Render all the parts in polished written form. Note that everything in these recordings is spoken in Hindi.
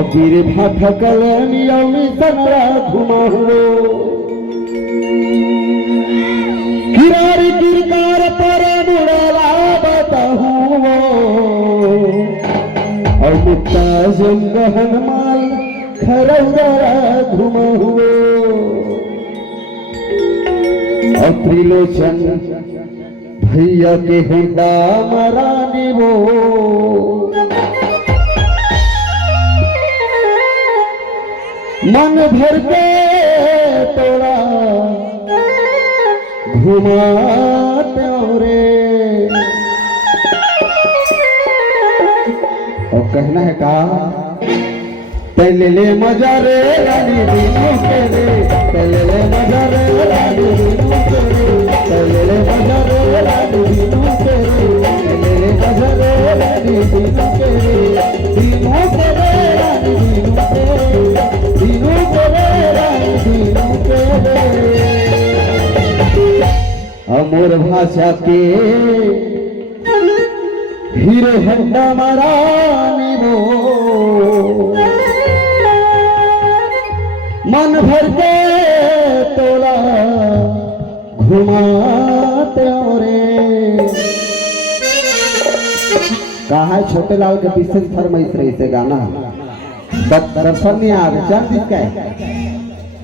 अबीर भाठा कलनियमी सनरा घुमाहो किरार किरकार पर मुड़ला बताहू और मुक्ता जंगहन माल खरौरा घुमाहो और त्रिलोचन भैया के हुंडा मरानी वो मन भर के तोड़ा घुमाते रे। और कहना है का पहले ले मजा रे रानी दीनों के रे, पहले ले मजा रे रानी दीनों के रे, पहले ले मजा रे रानी दीनों के रे, पहले ले मजा रे रानी दीनों के रे, दीनों के रे रानी दीनों के रे, दीनों के रे रानी दीनों के रे। अमोर भाषा के हीरो हंडा मरानी वो मन भर के तोला घुमाते रे। कहा है छोटे लाल के पीछे फरमाइश रही से गाना दर्शन नहीं आ रहे चार दिन का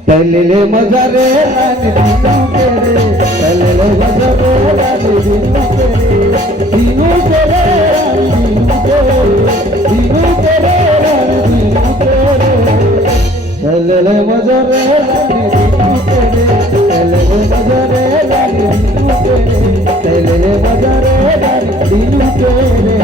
पहले ले मजा रे रानी दीनों के रे, पहले ले मजा रे रानी दीनों के रे, दीनों के रे रानी दीनों के रे, दीनों के रे रानी दीनों के रे, पहले ले मजा रे रानी दीनों के रे, पहले ले मजा रे रानी दीनों के रे, पहले ले मजा रे रानी दीनों के रे।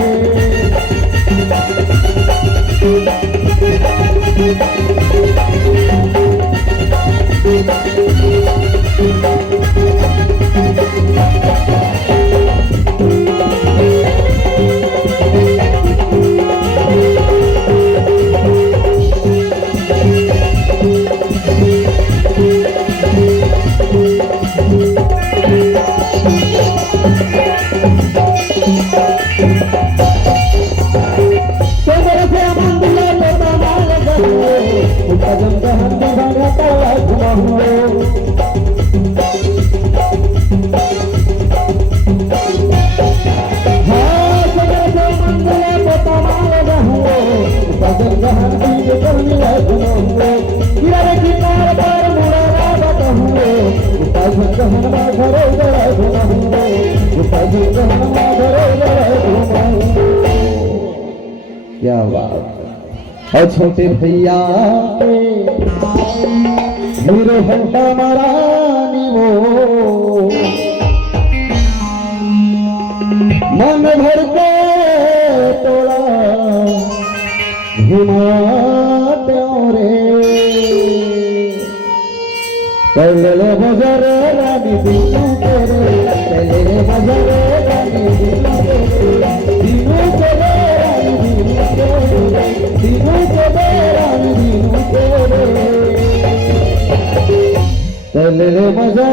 क्या बात और छोटे भैया हीरो हंडा मरानी वो मन भर के तोड़ा घुमाते रे। पहले ले मजा रे रानी दीनों के रे, पहले ले मजा रे रानी दीनों के रे, दीनों के रे रानी दीनों के रे, दीनों के रे रानी दीनों के रे, पहले ले मजा